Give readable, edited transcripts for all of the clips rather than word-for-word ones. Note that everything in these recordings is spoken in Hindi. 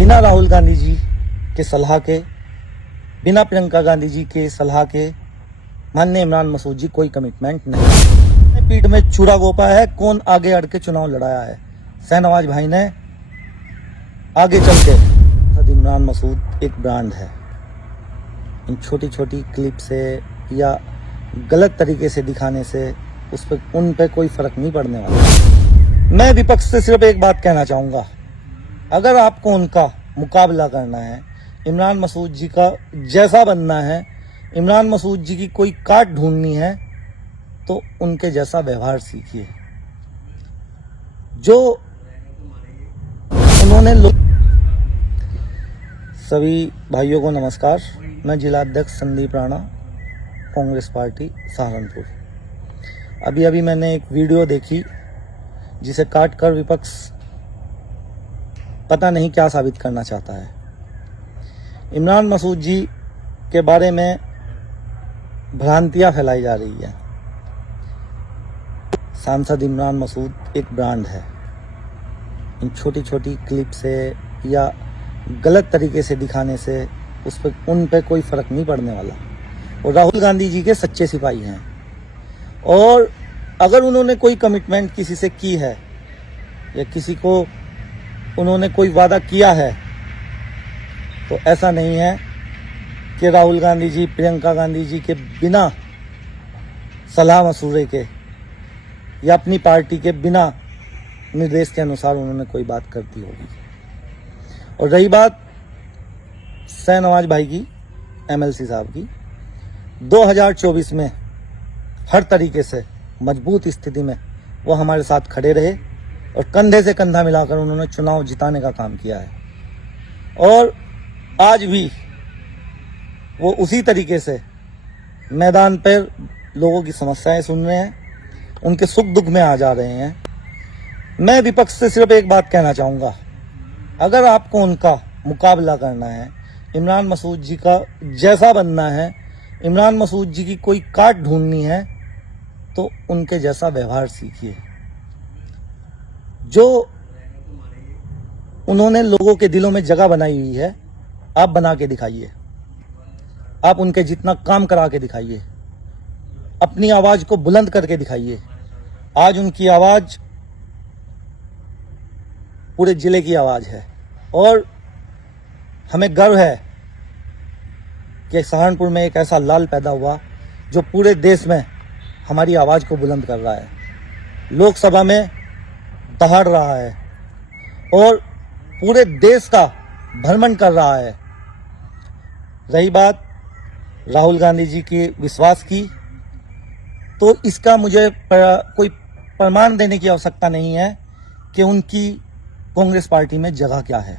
बिना राहुल गांधी जी के सलाह के, बिना प्रियंका गांधी जी के सलाह के माननीय इमरान मसूद जी कोई कमिटमेंट नहीं। पीठ में चूड़ा गोपा है, कौन आगे अड़ के चुनाव लड़ाया है। शाहनवाज भाई ने आगे चल के, इमरान मसूद एक ब्रांड है। इन छोटी छोटी क्लिप से या गलत तरीके से दिखाने से उन पे कोई फर्क नहीं पड़ने वाला। मैं विपक्ष से सिर्फ एक बात कहना चाहूंगा, अगर आपको उनका मुकाबला करना है, इमरान मसूद जी का जैसा बनना है, इमरान मसूद जी की कोई काट ढूंढनी है, तो उनके जैसा व्यवहार सीखिए। जो उन्होंने सभी भाइयों को नमस्कार। मैं जिला अध्यक्ष संदीप राणा, कांग्रेस पार्टी सहारनपुर। अभी मैंने एक वीडियो देखी जिसे काट कर विपक्ष पता नहीं क्या साबित करना चाहता है। इमरान मसूद जी के बारे में भ्रांतियां फैलाई जा रही है। सांसद इमरान मसूद एक ब्रांड है। इन छोटी छोटी क्लिप से या गलत तरीके से दिखाने से उन पे कोई फर्क नहीं पड़ने वाला। और राहुल गांधी जी के सच्चे सिपाही हैं। और अगर उन्होंने कोई कमिटमेंट किसी से की है या किसी को उन्होंने कोई वादा किया है, तो ऐसा नहीं है कि राहुल गांधी जी प्रियंका गांधी जी के बिना सलाह मशूरे के या अपनी पार्टी के बिना निर्देश के अनुसार उन्होंने कोई बात कर दी होगी। और रही बात शाहनवाज भाई की, एमएलसी साहब की, 2024 में हर तरीके से मजबूत स्थिति में वो हमारे साथ खड़े रहे और कंधे से कंधा मिलाकर उन्होंने चुनाव जिताने का काम किया है। और आज भी वो उसी तरीके से मैदान पर लोगों की समस्याएं सुन रहे हैं, उनके सुख दुख में आ जा रहे हैं। मैं विपक्ष से सिर्फ एक बात कहना चाहूँगा, अगर आपको उनका मुकाबला करना है, इमरान मसूद जी का जैसा बनना है, इमरान मसूद जी की कोई काट ढूंढनी है, तो उनके जैसा व्यवहार सीखिए। जो उन्होंने लोगों के दिलों में जगह बनाई हुई है, आप बना के दिखाइए। आप उनके जितना काम करा के दिखाइए। अपनी आवाज को बुलंद करके दिखाइए। आज उनकी आवाज पूरे जिले की आवाज है और हमें गर्व है कि सहारनपुर में एक ऐसा लाल पैदा हुआ जो पूरे देश में हमारी आवाज को बुलंद कर रहा है, लोकसभा में दहाड़ रहा है और पूरे देश का भ्रमण कर रहा है। रही बात राहुल गांधी जी के विश्वास की, तो इसका मुझे कोई प्रमाण देने की आवश्यकता नहीं है कि उनकी कांग्रेस पार्टी में जगह क्या है।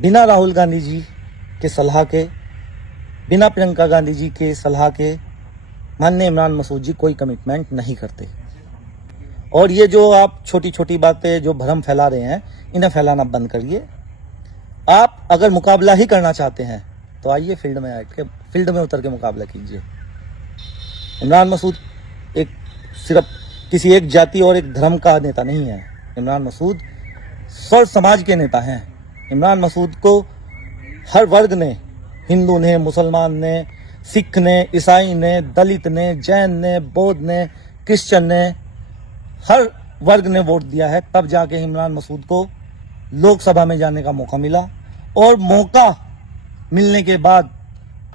बिना राहुल गांधी जी के सलाह के, बिना प्रियंका गांधी जी के सलाह के माननीय इमरान मसूद जी कोई कमिटमेंट नहीं करते। और ये जो आप छोटी छोटी बातें जो भ्रम फैला रहे हैं, इन्हें फैलाना बंद करिए। आप अगर मुकाबला ही करना चाहते हैं तो आइए फील्ड में उतर के मुकाबला कीजिए। इमरान मसूद एक सिर्फ किसी एक जाति और एक धर्म का नेता नहीं है। इमरान मसूद सर्व समाज के नेता हैं। इमरान मसूद को हर वर्ग ने, हिंदू ने, मुसलमान ने, सिख ने, ईसाई ने, दलित ने, जैन ने, बौद्ध ने, क्रिश्चियन ने, हर वर्ग ने वोट दिया है। तब जाके इमरान मसूद को लोकसभा में जाने का मौका मिला। और मौका मिलने के बाद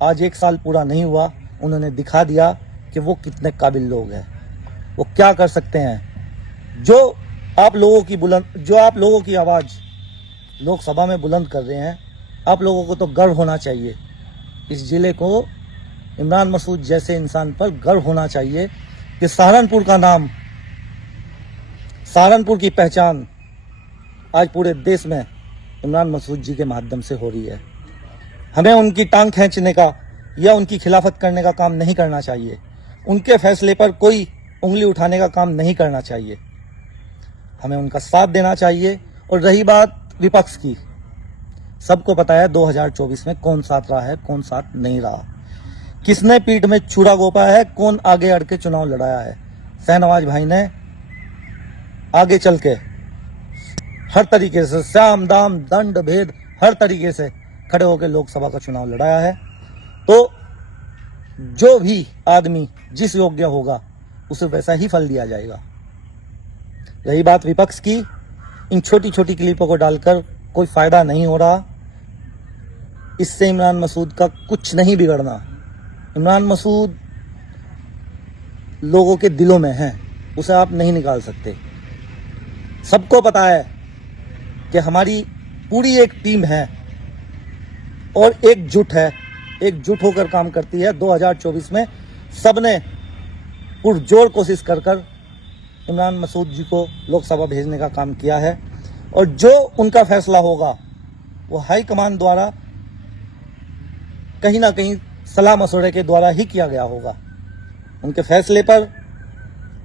आज 1 साल पूरा नहीं हुआ, उन्होंने दिखा दिया कि वो कितने काबिल लोग हैं, वो क्या कर सकते हैं। जो आप लोगों की आवाज़ लोकसभा में बुलंद कर रहे हैं, आप लोगों को तो गर्व होना चाहिए। इस जिले को इमरान मसूद जैसे इंसान पर गर्व होना चाहिए कि सहारनपुर का नाम, सहारनपुर की पहचान आज पूरे देश में इमरान मसूद जी के माध्यम से हो रही है। हमें उनकी टांग खींचने का या उनकी खिलाफत करने का काम नहीं करना चाहिए। उनके फैसले पर कोई उंगली उठाने का काम नहीं करना चाहिए। हमें उनका साथ देना चाहिए। और रही बात विपक्ष की, सबको पता है 2024 में कौन साथ रहा है, कौन साथ नहीं रहा, किसने पीठ में चूड़ा गोपा है, कौन आगे अड़ के चुनाव लड़ाया है। शाहनवाज भाई ने आगे चल के हर तरीके से साम दाम दंड भेद हर तरीके से खड़े होकर लोकसभा का चुनाव लड़ाया है। तो जो भी आदमी जिस योग्य होगा उसे वैसा ही फल दिया जाएगा। रही बात विपक्ष की, इन छोटी छोटी क्लिपों को डालकर कोई फायदा नहीं हो रहा। इससे इमरान मसूद का कुछ नहीं बिगड़ना। इमरान मसूद लोगों के दिलों में है, उसे आप नहीं निकाल सकते। सबको पता है कि हमारी पूरी एक टीम है और एकजुट है, एकजुट होकर काम करती है। 2024 में सबने पुरजोर कोशिश कर इमरान मसूद जी को लोकसभा भेजने का काम किया है और जो उनका फैसला होगा वो हाईकमान द्वारा कहीं ना कहीं सलाह मशवरे के द्वारा ही किया गया होगा। उनके फैसले पर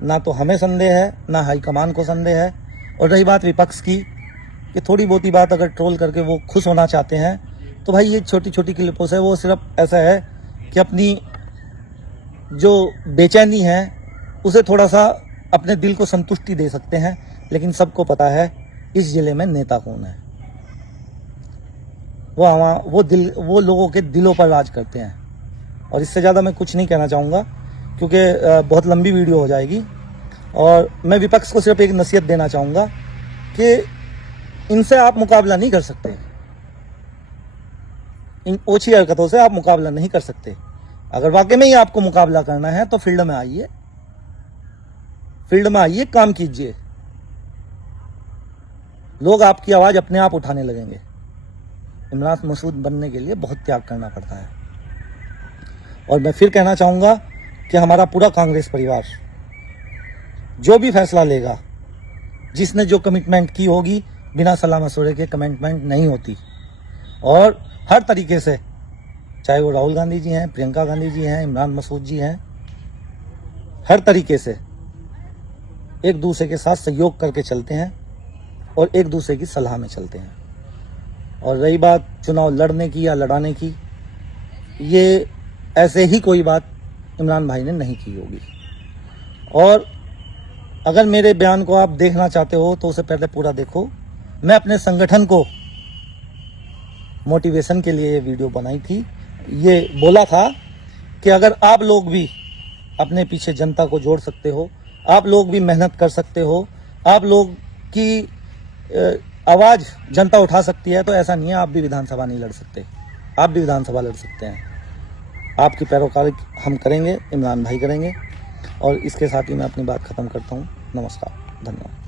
ना तो हमें संदेह है ना हाईकमान को संदेह है। और रही बात विपक्ष की कि थोड़ी बहुत ही बात अगर ट्रोल करके वो खुश होना चाहते हैं तो भाई ये छोटी छोटी क्लिपों से वो सिर्फ ऐसा है कि अपनी जो बेचैनी है उसे थोड़ा सा अपने दिल को संतुष्टि दे सकते हैं। लेकिन सबको पता है इस जिले में नेता कौन है। वो लोगों के दिलों पर राज करते हैं। और इससे ज़्यादा मैं कुछ नहीं कहना चाहूँगा क्योंकि बहुत लंबी वीडियो हो जाएगी। और मैं विपक्ष को सिर्फ एक नसीहत देना चाहूँगा कि इनसे आप मुकाबला नहीं कर सकते, इन ओछी हरकतों से आप मुकाबला नहीं कर सकते। अगर वाकई में ही आपको मुकाबला करना है तो फील्ड में आइए, काम कीजिए। लोग आपकी आवाज़ अपने आप उठाने लगेंगे। इमरान मसूद बनने के लिए बहुत त्याग करना पड़ता है। और मैं फिर कहना चाहूँगा कि हमारा पूरा कांग्रेस परिवार जो भी फैसला लेगा, जिसने जो कमिटमेंट की होगी, बिना सलाह मशवरे के कमिटमेंट नहीं होती। और हर तरीके से, चाहे वो राहुल गांधी जी हैं, प्रियंका गांधी जी हैं, इमरान मसूद जी हैं, हर तरीके से एक दूसरे के साथ सहयोग करके चलते हैं और एक दूसरे की सलाह में चलते हैं। और रही बात चुनाव लड़ने की या लड़ाने की, ये ऐसे ही कोई बात इमरान भाई ने नहीं की होगी। और अगर मेरे बयान को आप देखना चाहते हो तो उसे पहले पूरा देखो। मैं अपने संगठन को मोटिवेशन के लिए ये वीडियो बनाई थी। ये बोला था कि अगर आप लोग भी अपने पीछे जनता को जोड़ सकते हो, आप लोग भी मेहनत कर सकते हो, आप लोग की आवाज़ जनता उठा सकती है, तो ऐसा नहीं है आप भी विधानसभा नहीं लड़ सकते। आप भी विधानसभा लड़ सकते हैं। आपकी पैरोकारी हम करेंगे, इमरान भाई करेंगे। और इसके साथ ही मैं अपनी बात ख़त्म करता हूँ। नमस्कार, धन्यवाद।